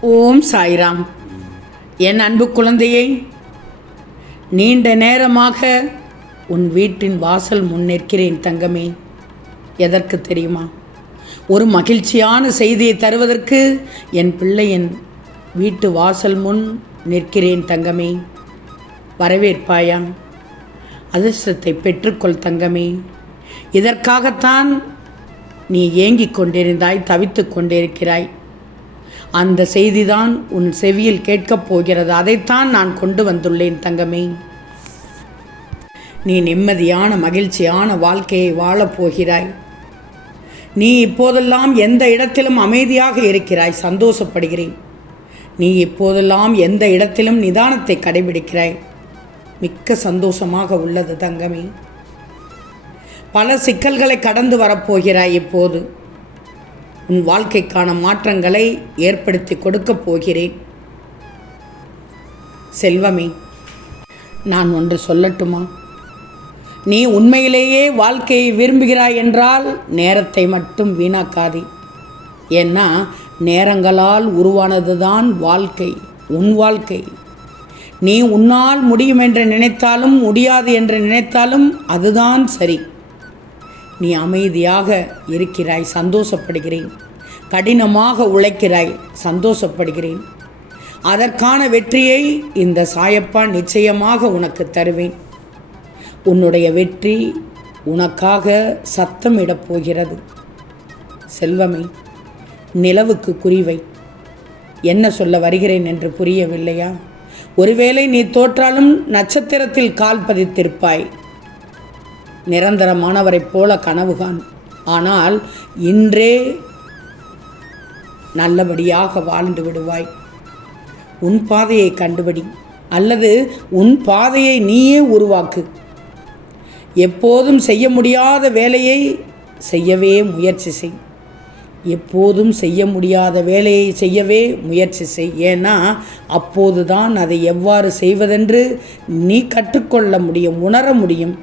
ஓம் சாய்ராம். என் அன்பு குழந்தையை நீண்ட நேரமாக உன் வீட்டின் வாசல் முன் நிற்கிறேன் தங்கமே. எதற்கு தெரியுமா? ஒரு மகிழ்ச்சியான செய்தியை தருவதற்கு என் பிள்ளையின் வீட்டு வாசல் முன் நிற்கிறேன் தங்கமே. வரவேற்பாயா? அதிர்ஷ்டத்தை பெற்றுக்கொள் தங்கமே. இதற்காகத்தான் நீ ஏங்கிக் கொண்டிருந்தாய் தவித்துக் கொண்டிருக்கிறாய். அந்த செய்திதான் உன் செவியில் கேட்கப் போகிறது. அதைத்தான் நான் கொண்டு வந்துள்ளேன் தங்கமே. நீ நிம்மதியான மகிழ்ச்சியான வாழ்க்கையை வாழப் போகிறாய். நீ இப்போதெல்லாம் எந்த இடத்திலும் அமைதியாக இருக்கிறாய். சந்தோஷப்படுகிறேன். நீ இப்போதெல்லாம் எந்த இடத்திலும் நிதானத்தை கடைபிடிக்கிறாய். மிக்க சந்தோஷமாக உள்ளது தங்கமே. பல சிக்கல்களை கடந்து வரப்போகிறாய் இப்போது. உன் வாழ்க்கைக்கான மாற்றங்களை ஏற்படுத்தி கொடுக்கப் போகிறேன். செல்வமே நான் ஒன்று சொல்லட்டுமா? நீ உண்மையிலேயே வாழ்க்கையை விரும்புகிறாய் என்றால் நேரத்தை மட்டும் வீணாக்காதே. ஏன்னா நேரங்களால் உருவானதுதான் வாழ்க்கை உன் வாழ்க்கை. நீ உன்னால் முடியும் என்று நினைத்தாலும் முடியாது என்று நினைத்தாலும் அதுதான் சரி. நீ அமைதியாக இருக்கிறாய் சந்தோஷப்படுகிறேன். கடினமாக உழைக்கிறாய் சந்தோஷப்படுகிறேன். அதற்கான வெற்றியை இந்த சாயப்பா நிச்சயமாக உனக்கு தருவேன். உன்னுடைய வெற்றி உனக்காக சத்தமிடப் போகிறது. செல்வமே நிலவுக்கு குறிவை. என்ன சொல்ல வருகிறேன் என்று புரியவில்லையா? ஒருவேளை நீ தோற்றாலும் நட்சத்திரத்தில் கால் பதித்திருப்பாய். நிரந்தரமானவரைப் போல கனவுகான் ஆனால் இன்றே நல்லபடியாக வாழ்ந்து விடுவாய். உன் பாதையை கண்டுபிடி அல்லது உன் பாதையை நீயே உருவாக்கு. எப்போதும் செய்ய முடியாத வேலையை செய்யவே முயற்சி செய். எப்போதும் செய்ய முடியாத வேலையை செய்யவே முயற்சி செய். ஏன்னா அப்போதுதான் அதை எவ்வாறு செய்வதென்று நீ கற்றுக்கொள்ள முடியும் உணர முடியும்.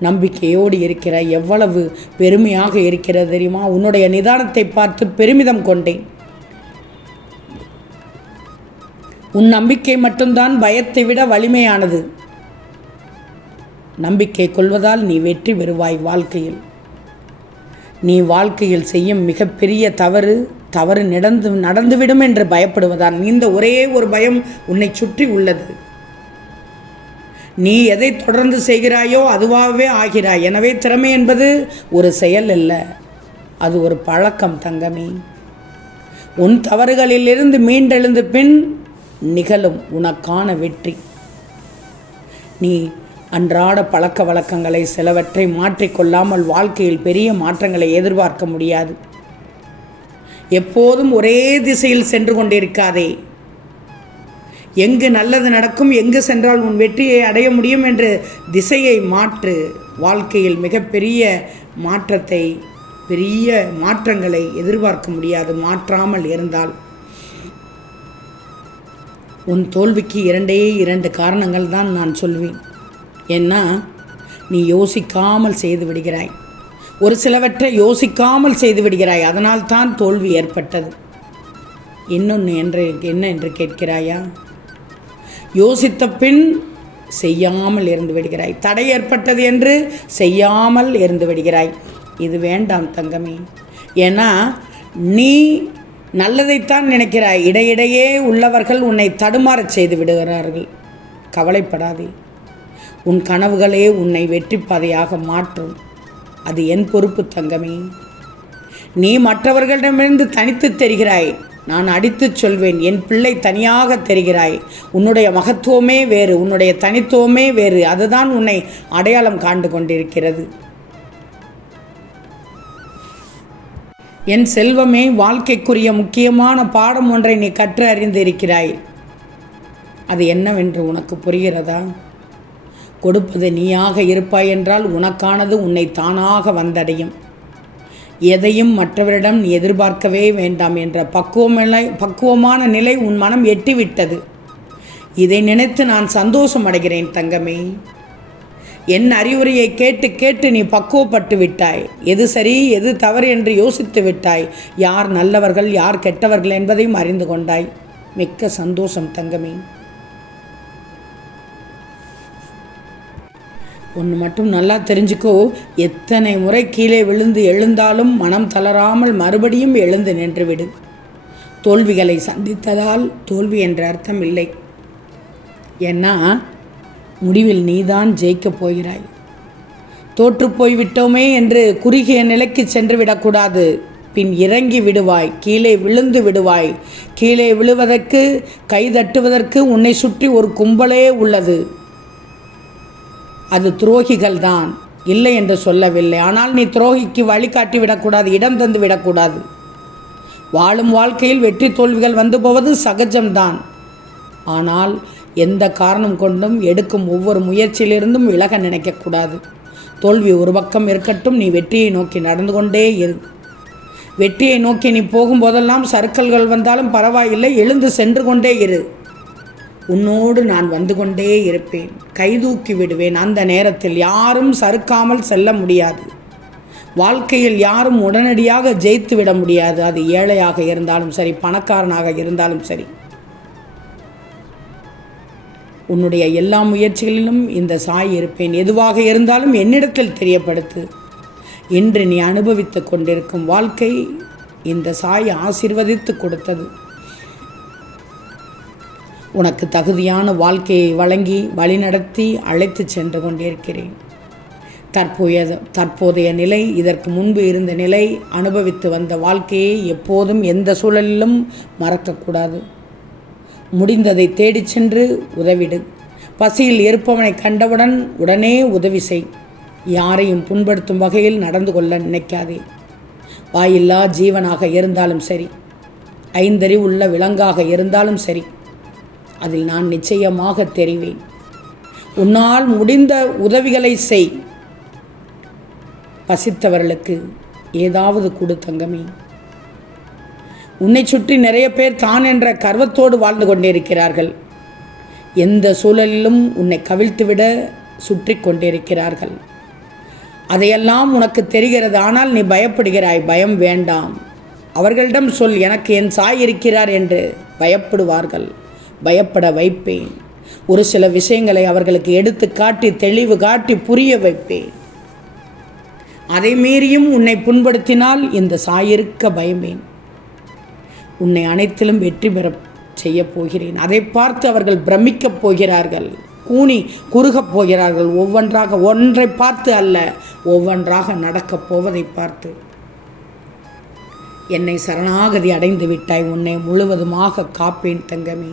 நம்பிக்கையோடு இருக்கிற எவ்வளவு பெருமையாக இருக்கிறது தெரியுமா? உன்னுடைய நிதானத்தை பார்த்து பெருமிதம் கொண்டேன். உன் நம்பிக்கை மட்டும்தான் பயத்தை விட வலிமையானது. நம்பிக்கை கொள்வதால் நீ வெற்றி பெறுவாய் வாழ்க்கையில். நீ வாழ்க்கையில் செய்யும் மிகப்பெரிய தவறு தவறு நடந்து நடந்துவிடும் என்று பயப்படுவதான் இந்த ஒரே ஒரு பயம் உன்னை சுற்றி உள்ளது. நீ எதை தொடர்ந்து செய்கிறாயோ அதுவாகவே ஆகிறாய். எனவே திறமை என்பது ஒரு செயல் அல்ல. அது ஒரு பழக்கம் தங்கமே. உன் தவறுகளிலிருந்து மீண்டெழுந்து பின் நிகழும் உனக்கான வெற்றி. நீ அன்றாட பழக்க வழக்கங்களை சிலவற்றை மாற்றிக்கொள்ளாமல் வாழ்க்கையில் பெரிய மாற்றங்களை எதிர்பார்க்க முடியாது. எப்போதும் ஒரே திசையில் சென்று கொண்டிருக்காதே. எங்கு நல்லது நடக்கும் எங்கு சென்றால் உன் வெற்றியை அடைய முடியும் என்று திசையை மாற்று. வாழ்க்கையில் மிகப்பெரிய மாற்றத்தை பெரிய மாற்றங்களை எதிர்பார்க்க முடியாது மாற்றாமல் இருந்தால். உன் தோல்விக்கு இரண்டே இரண்டு காரணங்கள் தான் நான் சொல்வேன். ஏன்னா நீ யோசிக்காமல் செய்து விடுகிறாய். ஒரு சிலவற்றை யோசிக்காமல் செய்து விடுகிறாய் அதனால் தான் தோல்வி ஏற்பட்டது. இன்னொன்று என்று என்ன என்று கேட்கிறாயா? யோசித்த பின் செய்யாமல் இருந்து விடுகிறாய். தடை ஏற்பட்டது என்று செய்யாமல் இருந்து விடுகிறாய். இது வேண்டாம் தங்கமே. ஏன்னா நீ நல்லதைத்தான் நினைக்கிறாய். இடையிடையே உள்ளவர்கள் உன்னை தடுமாறச் செய்து விடுகிறார்கள். கவலைப்படாதே. உன் கனவுகளே உன்னை வெற்றி பாதையாக மாற்றும். அது என் பொறுப்பு தங்கமே. நீ மற்றவர்களிடமிருந்து தனித்து தெரிகிறாய். நான் அடித்துச் சொல்வேன் என் பிள்ளை தனியாக தெரிகிறாய். உன்னுடைய மகத்துவமே வேறு உன்னுடைய தனித்துவமே வேறு. அதுதான் உன்னை அடையாளம் காண்டு கொண்டிருக்கிறது. என் செல்வமே வாழ்க்கைக்குரிய முக்கியமான பாடம் ஒன்றை நீ கற்று அறிந்திருக்கிறாய். அது என்னவென்று உனக்கு புரிகிறதா? கொடுப்பது நீயாக இருப்பாய் என்றால் உனக்கானது உன்னை தானாக வந்தடையும். எதையும் மற்றவரிடம் நீ எதிர்பார்க்கவே வேண்டாம் என்ற பக்குவமில்லை பக்குவமான நிலை உன் மனம் எட்டிவிட்டது. இதை நினைத்து நான் சந்தோஷம் அடைகிறேன் தங்கமே. என் அறிவுரையை கேட்டு கேட்டு நீ பக்குவப்பட்டு விட்டாய். எது சரி எது தவறு என்று யோசித்து விட்டாய். யார் நல்லவர்கள் யார் கெட்டவர்கள் என்பதையும் அறிந்து கொண்டாய். மிக்க சந்தோஷம் தங்கமே. ஒன்று மட்டும் நல்லா தெரிஞ்சுக்கோ. எத்தனை முறை கீழே விழுந்து எழுந்தாலும் மனம் தளராமல் மறுபடியும் எழுந்து நின்றுவிடு. தோல்விகளை சந்தித்ததால் தோல்வி என்ற அர்த்தம் இல்லை. ஏன்னா முடிவில் நீதான் ஜெயிக்கப் போகிறாய். தோற்று போய்விட்டோமே என்று குறுகிய நிலைக்கு சென்று விடக்கூடாது பின் இறங்கி விடுவாய் கீழே விழுந்து விடுவாய். கீழே விழுவதற்கு கை தட்டுவதற்கு உன்னை சுற்றி ஒரு கும்பலே உள்ளது. அது துரோகிகள் தான் இல்லை என்று சொல்லவில்லை. ஆனால் நீ துரோகிக்கு வழிகாட்டி விடக்கூடாது இடம் தந்து விடக்கூடாது. வாழும் வாழ்க்கையில் வெற்றி தோல்விகள் வந்து போவது சகஜம்தான். ஆனால் எந்த காரணம் கொண்டும் எடுக்கும் ஒவ்வொரு முயற்சியிலிருந்தும் விலக நினைக்கக்கூடாது. தோல்வி ஒரு பக்கம் இருக்கட்டும் நீ வெற்றியை நோக்கி நடந்து கொண்டே இரு. வெற்றியை நோக்கி நீ போகும்போதெல்லாம் சறுக்கல்கள் வந்தாலும் பரவாயில்லை எழுந்து சென்று கொண்டே இரு. உன்னோடு நான் வந்து கொண்டே இருப்பேன். கைதூக்கி விடுவேன். அந்த நேரத்தில் யாரும் சறுக்காமல் செல்ல முடியாது. வாழ்க்கையில் யாரும் உடனடியாக ஜெயித்து விட முடியாது. அது ஏழையாக இருந்தாலும் சரி பணக்காரனாக இருந்தாலும் சரி. உன்னுடைய எல்லா முயற்சிகளிலும் இந்த சாய் இருப்பேன். எதுவாக இருந்தாலும் என்னிடத்தில் தெரியப்படுத்து. இன்று நீ அனுபவித்து கொண்டிருக்கும் வாழ்க்கை இந்த சாய் ஆசிர்வதித்து கொடுத்தது. உனக்கு தகுதியான வாழ்க்கையை வழங்கி வழிநடத்தி அழைத்து சென்று கொண்டிருக்கிறேன். தற்போதைய தற்போதைய நிலை இதற்கு முன்பு இருந்த நிலை அனுபவித்து வந்த வாழ்க்கையை எப்போதும் எந்த சூழலிலும் மறக்கக்கூடாது. முடிந்ததை தேடிச் சென்று உதவிடு. பசியில் இருப்பவனை கண்டவுடன் உடனே உதவி செய். யாரையும் புண்படுத்தும் வகையில் நடந்து கொள்ள நினைக்காதே. வாயில்லா ஜீவனாக இருந்தாலும் சரி. ஐந்தறிவுள்ள விலங்காக இருந்தாலும் சரி. அதில் நான் நிச்சயமாக தெரிவேன். உன்னால் முடிந்த உதவிகளை செய். பசித்தவர்களுக்கு ஏதாவது கொடு தங்கமே. உன்னை சுற்றி நிறைய பேர் தான் என்ற கர்வத்தோடு வாழ்ந்து கொண்டிருக்கிறார்கள். எந்த சூழலிலும் உன்னை கவிழ்த்துவிட சுற்றி கொண்டிருக்கிறார்கள். அதையெல்லாம் உனக்கு தெரிகிறது ஆனால் நீ பயப்படுகிறாய். பயம் வேண்டாம். அவர்களிடம் சொல் எனக்கு என் சாய் இருக்கிறார் என்று பயப்படுவார்கள். பயப்பட வைப்பேன். ஒரு சில விஷயங்களை அவர்களுக்கு எடுத்து காட்டி தெளிவு காட்டி புரிய வைப்பேன். அதை மீறியும் உன்னை புண்படுத்தினால் இந்த சாயிருக்க பயமேன். உன்னை அனைத்திலும் வெற்றி பெற செய்ய போகிறேன். அதை பார்த்து அவர்கள் பிரமிக்கப் போகிறார்கள். கூனி குறுகப் போகிறார்கள். ஒவ்வொன்றாக ஒன்றை பார்த்து அல்ல ஒவ்வொன்றாக நடக்கப் போவதை பார்த்து. என்னை சரணாகதி அடைந்து விட்டாய். உன்னை முழுவதுமாக காப்பேன் தங்கமே.